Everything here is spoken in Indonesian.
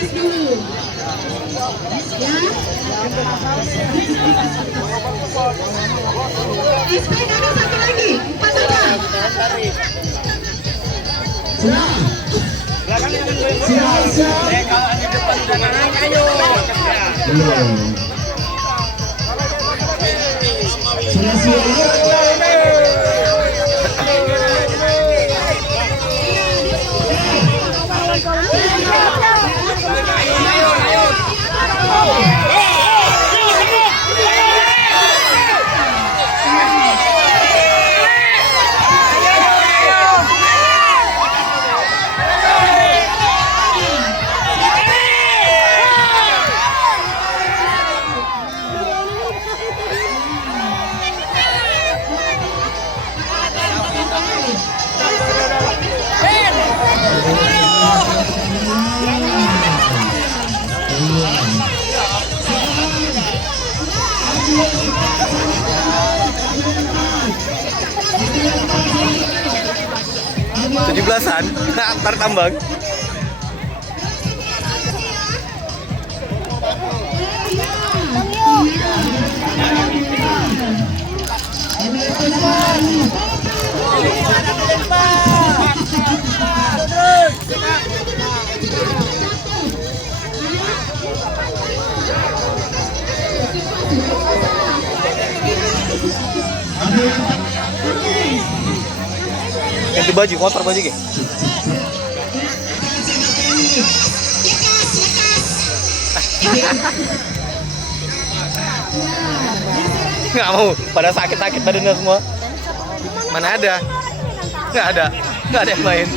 beres dulu. Ya. Spek ada satu lagi. 4 orang. Sudah. Siap. Kalau di depan udah naik, ayo. Belum. Sudah siap. Tujuh belasan, antar tambang. Ganti baju, kotor baju ke? Nggak mau, pada sakit-sakit badannya semua. Mana ada? Nggak ada yang main.